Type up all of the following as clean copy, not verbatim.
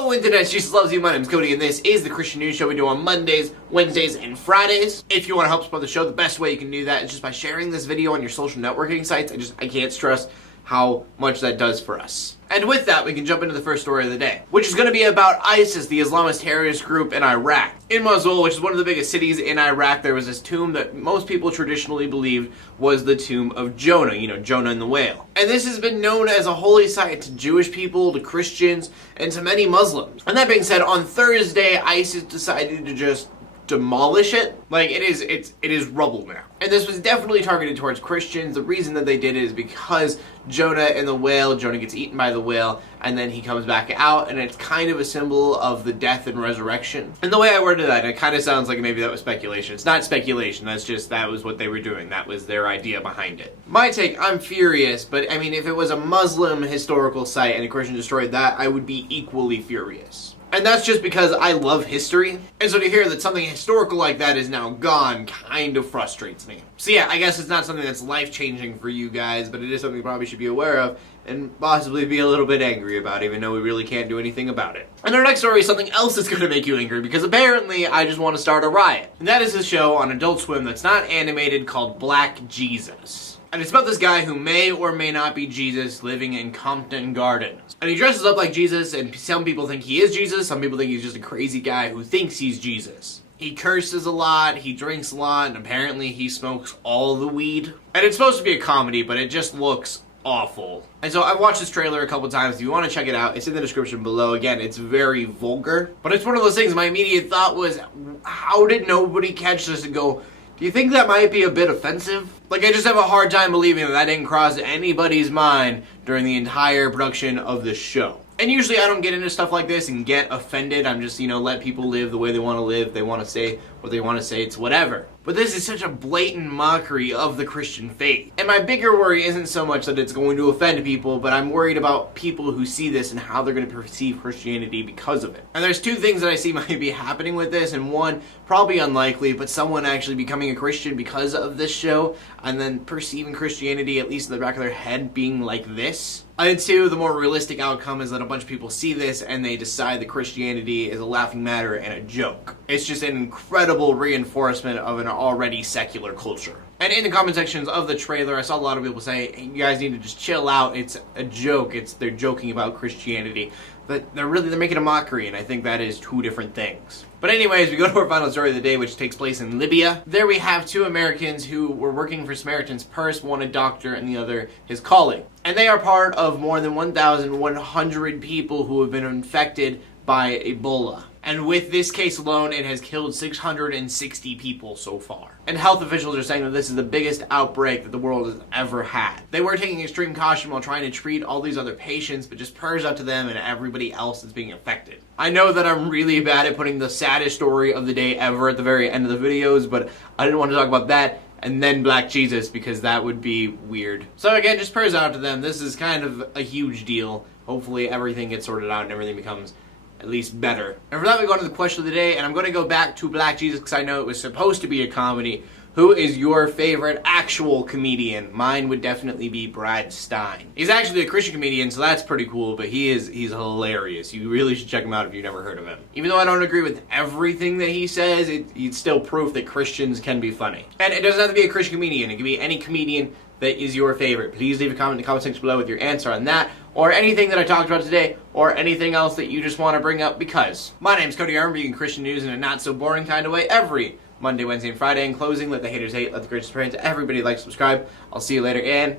Hello Internet, Jesus loves you. My name's Cody and this is the Christian News Show we do on Mondays, Wednesdays, and Fridays. If you want to help support the show, the best way you can do that is just by sharing this video on your social networking sites. I can't stress how much that does for us. And with that, we can jump into the first story of the day, which is going to be about ISIS, the Islamist terrorist group in Iraq. In Mosul, which is one of the biggest cities in Iraq, there was this tomb that most people traditionally believed was the tomb of Jonah, Jonah and the whale. And this has been known as a holy site to Jewish people, to Christians, and to many Muslims. And that being said, on Thursday, ISIS decided to just demolish it. Like, it is rubble now. And this was definitely targeted towards Christians. The reason that they did it is because Jonah and the whale, Jonah gets eaten by the whale, and then he comes back out, and it's kind of a symbol of the death and resurrection. And the way I worded that, it kind of sounds like maybe that was speculation. It's not speculation, that was what they were doing. That was their idea behind it. My take, I'm furious, but I mean, if it was a Muslim historical site and a Christian destroyed that, I would be equally furious. And that's just because I love history. And so to hear that something historical like that is now gone kind of frustrates me. So yeah, I guess it's not something that's life-changing for you guys, but it is something you probably should be aware of and possibly be a little bit angry about, even though we really can't do anything about it. And our next story is something else that's going to make you angry, because apparently I just want to start a riot. And that is a show on Adult Swim that's not animated called Black Jesus. And it's about this guy who may or may not be Jesus living in Compton Gardens. And he dresses up like Jesus, and some people think he is Jesus, some people think he's just a crazy guy who thinks he's Jesus. He curses a lot, he drinks a lot, and apparently he smokes all the weed. And it's supposed to be a comedy, but it just looks awful. And so I've watched this trailer a couple times. If you want to check it out, it's in the description below. Again, it's very vulgar. But it's one of those things, my immediate thought was, how did nobody catch this and go, do you think that might be a bit offensive? Like, I just have a hard time believing that didn't cross anybody's mind during the entire production of the show. And usually I don't get into stuff like this and get offended. I'm just, let people live the way they want to live. They want to say what they want to say. It's whatever. But this is such a blatant mockery of the Christian faith. And my bigger worry isn't so much that it's going to offend people, but I'm worried about people who see this and how they're going to perceive Christianity because of it. And there's two things that I see might be happening with this, and one, probably unlikely, but someone actually becoming a Christian because of this show, and then perceiving Christianity, at least in the back of their head, being like this. And two, the more realistic outcome is that a bunch of people see this and they decide that Christianity is a laughing matter and a joke. It's just an incredible reinforcement of an already secular culture. And in the comment sections of the trailer, I saw a lot of people say, hey, you guys need to just chill out. It's a joke. They're joking about Christianity. But they're making a mockery, and I think that is two different things. But anyways, we go to our final story of the day, which takes place in Libya. There we have two Americans who were working for Samaritan's Purse, one a doctor and the other his colleague. And they are part of more than 1,100 people who have been infected by Ebola. And with this case alone, it has killed 660 people so far. And health officials are saying that this is the biggest outbreak that the world has ever had. They were taking extreme caution while trying to treat all these other patients, but just prayers up to them and everybody else that's being affected. I know that I'm really bad at putting the saddest story of the day ever at the very end of the videos, but I didn't want to talk about that and then Black Jesus, because that would be weird. So again, just prayers out to them. This is kind of a huge deal. Hopefully everything gets sorted out and everything becomes at least better. And for that, we go to the question of the day, and I'm going to go back to Black Jesus because I know it was supposed to be a comedy. Who is your favorite actual comedian? Mine would definitely be Brad Stein. He's actually a Christian comedian, so that's pretty cool, but he's hilarious. You really should check him out if you've never heard of him. Even though I don't agree with everything that he says, it's still proof that Christians can be funny. And it doesn't have to be a Christian comedian. It can be any comedian that is your favorite. Please leave a comment in the comment section below with your answer on that, or anything that I talked about today, or anything else that you just want to bring up, because my name's Cody Arm, bringing Christian news in a not so boring kind of way every Monday, Wednesday, and Friday. In closing, let the haters hate, let the Christians pray. To everybody, like, subscribe. I'll see you later, and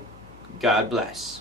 God bless.